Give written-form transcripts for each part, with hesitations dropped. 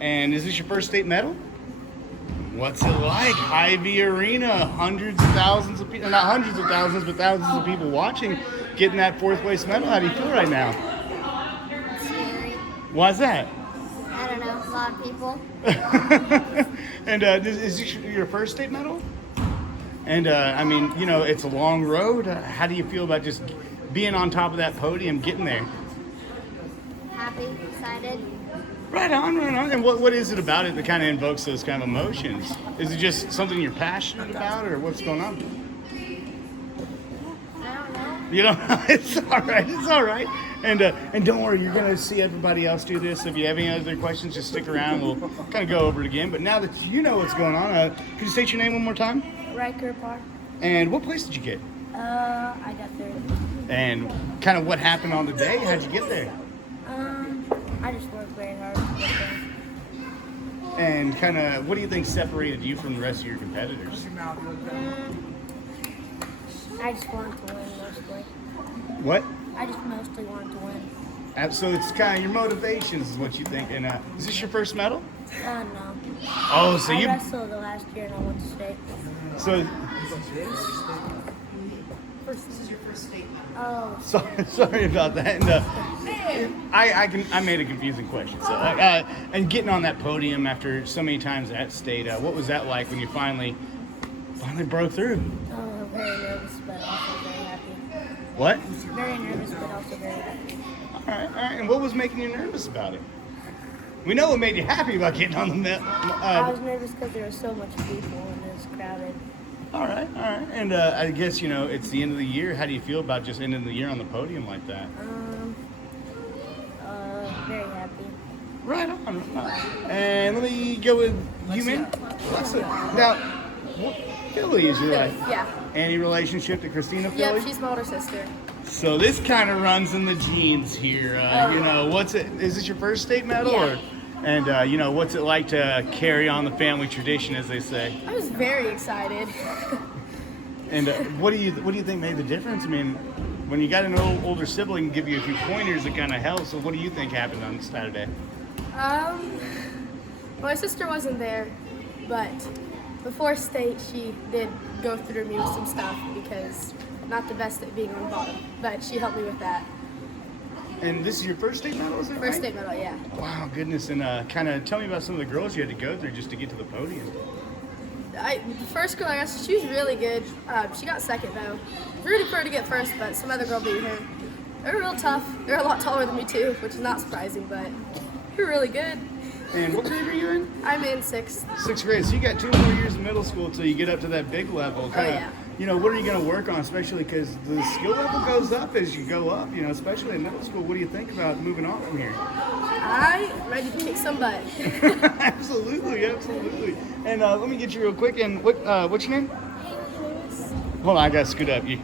And is this your first state medal? What's it like? Hy-Vee Arena, hundreds of thousands of people, not hundreds of thousands, but thousands of people watching, getting that fourth place medal. How do you feel right now? Scary. Why's that? I don't know. A lot of people. And is this your first state medal? And I mean, you know, it's a long road. How do you feel about just being on top of that podium, getting there? Happy, excited. Right on, right on. And what is it about it that kind of invokes those kind of emotions? Is it just something you're passionate about, or what's going on? I don't know. You don't know. It's all right. It's all right. And don't worry, you're going to see everybody else do this. If you have any other questions, just stick around. We'll kind of go over it again. But now that you know what's going on, could you state your name one more time? Riker Park. And what place did you get? I got third. And kind of what happened on the day? How'd you get there? I just worked very hard to get there. And kind of what do you think separated you from the rest of your competitors? I just wanted to win mostly. What? I just mostly wanted to win. So it's kind of your motivations is what you think. And is this your first medal? No. Oh, so I you. wrestled the last year and I went to state. So This is your first state medal. Oh, sorry about that. And I made a confusing question. So and getting on that podium after so many times at state, what was that like when you finally broke through? I'm very nervous, but also very happy. What? Very nervous, but also very happy. All right. And what was making you nervous about it? We know what made you happy about getting on the I was nervous because there was so much people and it was crowded. All right. And I guess, you know, it's the end of the year. How do you feel about just ending the year on the podium like that? Very happy. Right on. And let me go with you, man. Now, Philly is your wife. Yeah. Any relationship to Christina Philly? Yep, she's my older sister. So this kind of runs in the genes here. You know, what's it? Is this your first state medal? Yeah. Or, and you know, what's it like to carry on the family tradition, as they say? I was very excited. And what do you think made the difference? I mean, when you got an older sibling, give you a few pointers that kind of help. So what do you think happened on Saturday? My sister wasn't there, but before state, she did go through me with some stuff because I'm not the best at being on bottom, but she helped me with that. And this is your first state medal, is it First right? state medal, yeah. Wow, goodness. And kind of tell me about some of the girls you had to go through just to get to the podium. The first girl I got, she was really good. She got second though. Rooted for her to get first, but some other girl beat her. They were real tough. They're a lot taller than me too, which is not surprising, but they're really good. And what grade are you in? I'm in sixth. Sixth grade. So you got 2 more years of middle school until you get up to that big level. Kinda, yeah. You know, what are you going to work on, especially because the skill level goes up as you go up, you know, especially in middle school. What do you think about moving on from here? I'm ready to kick some butt. Absolutely. And let me get you real quick. And what's your name? Hold on, I got to scoot up you.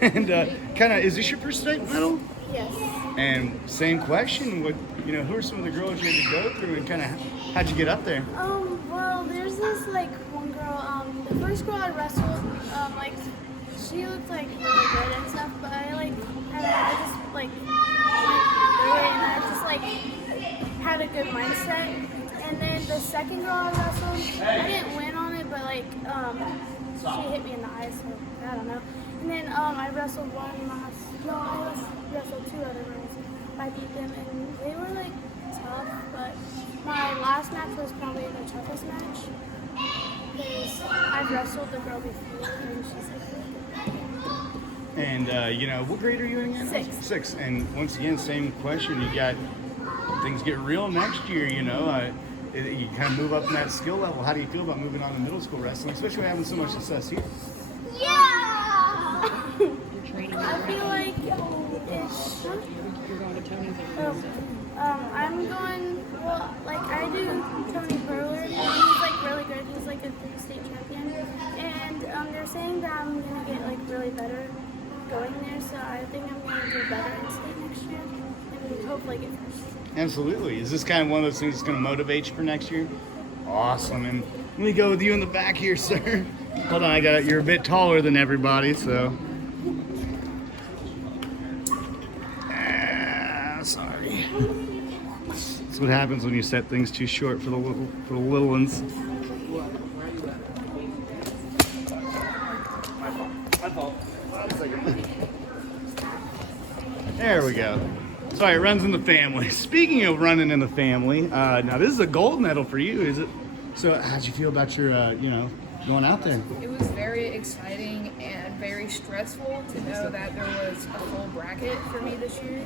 And kind of, is this your first state medal? Yes. And same question, who are some of the girls you had to go through and kind of how'd you get up there? Well, there's this one girl. The first girl I wrestled, she looked really good and stuff, but I just went through it and I just had a good mindset. And then the second girl I wrestled, I didn't win on it, but she hit me in the eyes, so I don't know. And then I wrestled I wrestled 2 other girls. I beat them, and they were tough, but my last match was probably the toughest match because I've wrestled the girl before, and she's really good. And what grade are you in again? Sixth. Sixth. And once again, same question. You got things get real next year. You kind of move up in that skill level. How do you feel about moving on to middle school wrestling, especially having so much success here? Yeah! You're training. I feel like it's... You're going to Tony's. I'm going, I do Tony Perler, and he's really good. He's a 3-state champion. And they're saying that I'm going to get really better going there, so I think I'm going to do better in state next year and hopefully get first. Absolutely. Is this kind of one of those things that's going to motivate you for next year? Awesome. And let me go with you in the back here, sir. Hold on, you're a bit taller than everybody, so. Sorry. So what happens when you set things too short for the little ones. There we go. Sorry, it runs in the family. Speaking of running in the family, now this is a gold medal for you, is it? So how'd you feel about your, going out there? It was very exciting and very stressful to know that there was a full bracket for me this year,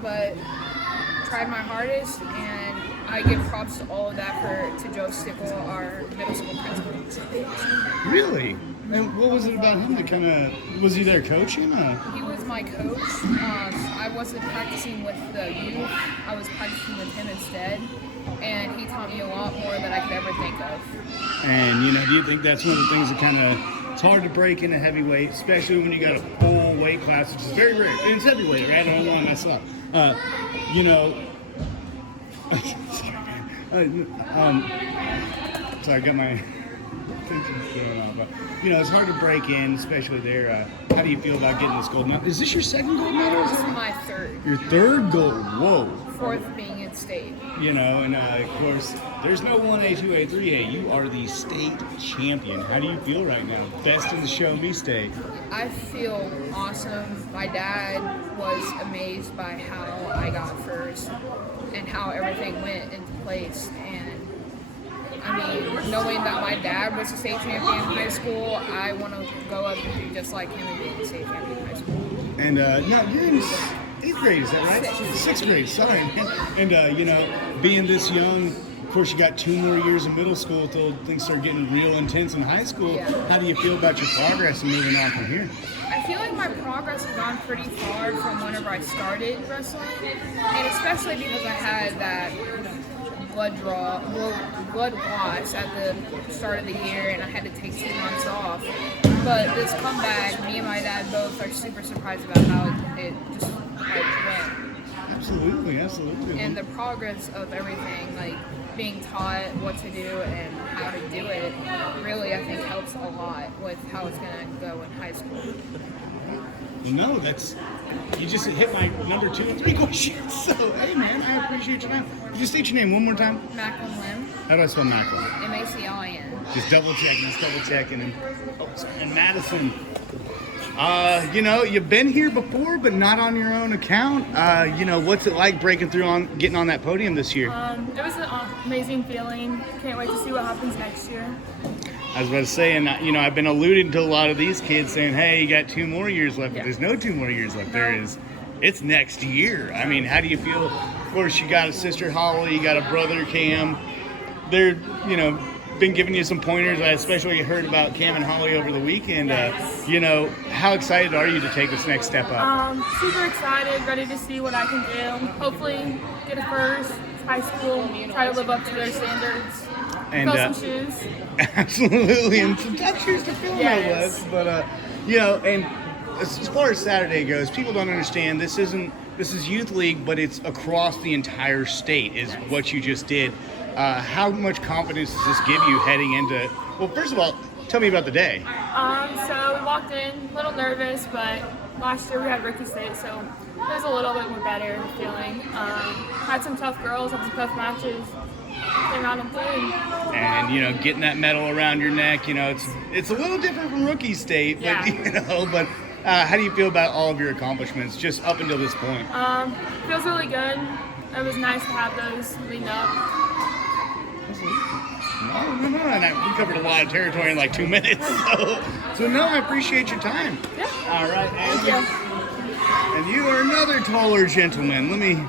but tried my hardest, and I give props to all of that to Joe Stickle, our middle school principal. Really? And what was it about him that kind of, was he there coaching? He was my coach. I wasn't practicing with the youth. I was practicing with him instead, and he taught me a lot more than I could ever think of. And, do you think that's one of the things that kind of, it's hard to break into heavyweight, especially when you got a full weight class, which is very rare. And it's heavyweight, right? I don't want to mess it up. So I got my attention going on, but it's hard to break in, especially there. How do you feel about getting this gold medal? Is this your second gold medal? This is my third. Your third gold. Whoa. Fourth being in state. And of course, there's no 1A, 2A, 3A. You are the state champion. How do you feel right now? Best in the Show Me state. I feel awesome. My dad was amazed by how I got first and how everything went into place. And knowing that my dad was a state champion in high school, I want to go up and do just like him and be a state champion in high school. And now you're in 8th grade, is that right? 6th grade, sorry. And being this young, of course you got 2 more years in middle school until things start getting real intense in high school. Yeah. How do you feel about your progress and moving on from here? I feel like my progress has gone pretty far from whenever I started wrestling, and especially because I had that blood loss at the start of the year, and I had to take 2 months off. But this comeback, me and my dad both are super surprised about how it just went. Absolutely. And the progress of everything, like being taught what to do and how to do it, really I think helps a lot with how it's gonna go in high school. No, you just hit my number 2 and 3 questions. So, hey man, I appreciate your time. Could you state your name one more time? Macklin Lim, How do I spell Macklin? Maclin. Just double checking. And Madison, you've been here before, but not on your own account. What's it like breaking through getting on that podium this year? It was an amazing feeling. Can't wait to see what happens next year. I was about to say, and I've been alluding to a lot of these kids saying, hey, you got 2 more years left, but there's no 2 more years left. It's next year. How do you feel? Of course, you got a sister, Holly, you got a brother, Cam. They're, been giving you some pointers. I especially heard about Cam and Holly over the weekend. How excited are you to take this next step up? Super excited, ready to see what I can do. Hopefully get a first, high school, try to live up to their standards. And Fill some shoes. Absolutely, and some tough shoes to fill, Yes. no less. But and as far as Saturday goes, people don't understand this is youth league, but it's across the entire state. Is what you just did. How much confidence does this give you heading into? Well, first of all, tell me about the day. So we walked in, a little nervous, but last year we had rookie state, so it was a little bit more better feeling. Had some tough girls, had some tough matches. Came out and played. And getting that medal around your neck, it's a little different from rookie state, but how do you feel about all of your accomplishments just up until this point? Feels really good. It was nice to have those leading up. No. And we covered a lot of territory in like 2 minutes. So no, I appreciate your time. Yeah. All right. Thank you. And you are another taller gentleman. Let me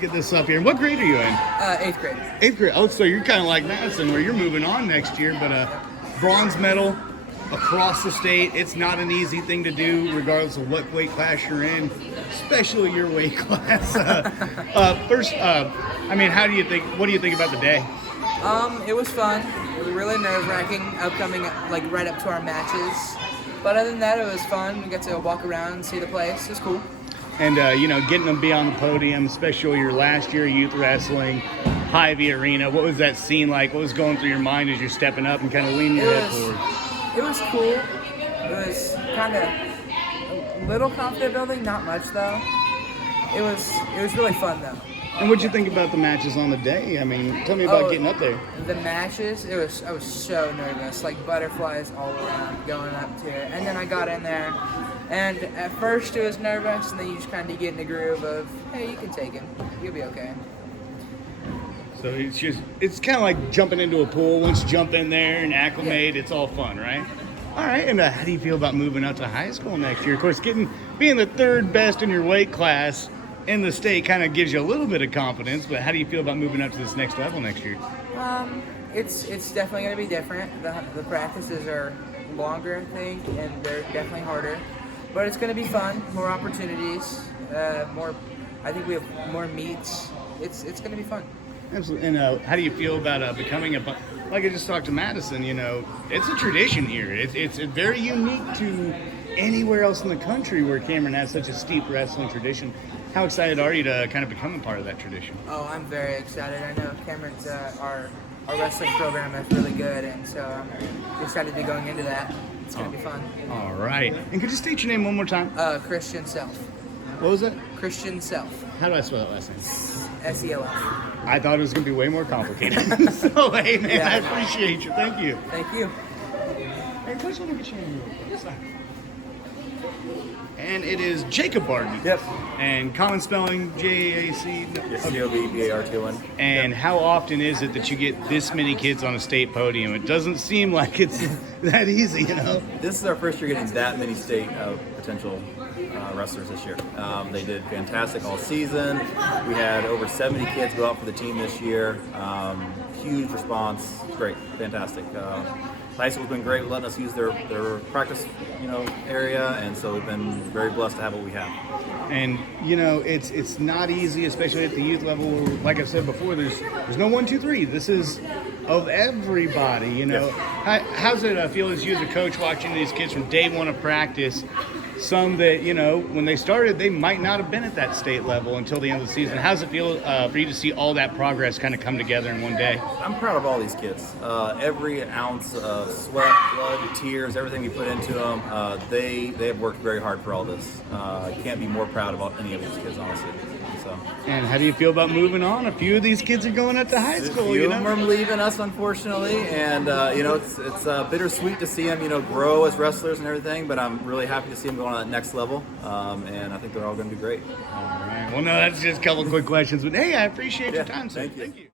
get this up here. What grade are you in? 8th grade. 8th grade. Oh, so you're kind of like Madison, where you're moving on next year, but a bronze medal across the state. It's not an easy thing to do, regardless of what weight class you're in, especially your weight class. First, how do you think? What do you think about the day? It was fun. It was really nerve-wracking, upcoming right up to our matches. But other than that, it was fun. We got to walk around and see the place. It was cool. And getting them to be on the podium, especially your last year of youth wrestling, Hy-Vee Arena. What was that scene like? What was going through your mind as you're stepping up and kind of leaning your head forward? It was cool. It was kind of a little confidence building, not much though. It was really fun though. And what'd you think about the matches on the day? I mean, tell me about getting up there. The matches, I was so nervous, like butterflies all around going up to it. And then I got in there, and at first it was nervous, and then you just kind of get in the groove of, hey, you can take him, you'll be okay. So it's kind of like jumping into a pool. Once you jump in there and acclimate, it's all fun, right? All right, and how do you feel about moving up to high school next year? Of course, being the third best in your weight class in the state kind of gives you a little bit of confidence, but how do you feel about moving up to this next level next year? It's definitely going to be different. The practices are longer, I think, and they're definitely harder. But it's going to be fun, more opportunities, I think we have more meets. It's going to be fun. Absolutely. And how do you feel about becoming like I just talked to Madison, it's a tradition here. It's very unique to anywhere else in the country where Cameron has such a steep wrestling tradition. How excited are you to kind of become a part of that tradition? Oh, I'm very excited. I know Cameron's our wrestling program is really good, and so I'm excited to be going into that. It's going to be fun. All right. And could you state your name one more time? Christian Self. What was it? Christian Self. How do I spell that last name? SELF. I thought it was going to be way more complicated. So, hey, man, Yeah. I appreciate you. Thank you. Thank you. Hey, Coach, let me get your name real quick. And it is Jacob Barton. Yep. And common spelling, J-A-C. Yes, C-O-B-B-A-R-T-O-N. And how often is it that you get this many kids on a state podium? It doesn't seem like it's that easy, This is our first year getting that many state potential wrestlers this year. They did fantastic all season. We had over 70 kids go out for the team this year. Huge response. Great. Fantastic. High school's been great letting us use their practice, area, and so we've been very blessed to have what we have. And it's not easy, especially at the youth level. Like I said before, there's no 1, 2, 3. This is of everybody. Yes. How's it feel as you as a coach watching these kids from day one of practice? Some that when they started, they might not have been at that state level until the end of the season. How's it feel for you to see all that progress kind of come together in one day? I'm proud of all these kids. Every ounce of sweat, blood, tears, everything we put into them, they have worked very hard for all this. Can't be more proud about any of these kids, honestly. So. And how do you feel about moving on? A few of these kids are going up to high school. A few of them are leaving us, unfortunately, and it's bittersweet to see them, grow as wrestlers and everything. But I'm really happy to see them going on that next level, and I think they're all going to be great. All right. Well, no, that's just a couple of quick questions, but hey, I appreciate your time, sir. Thank you.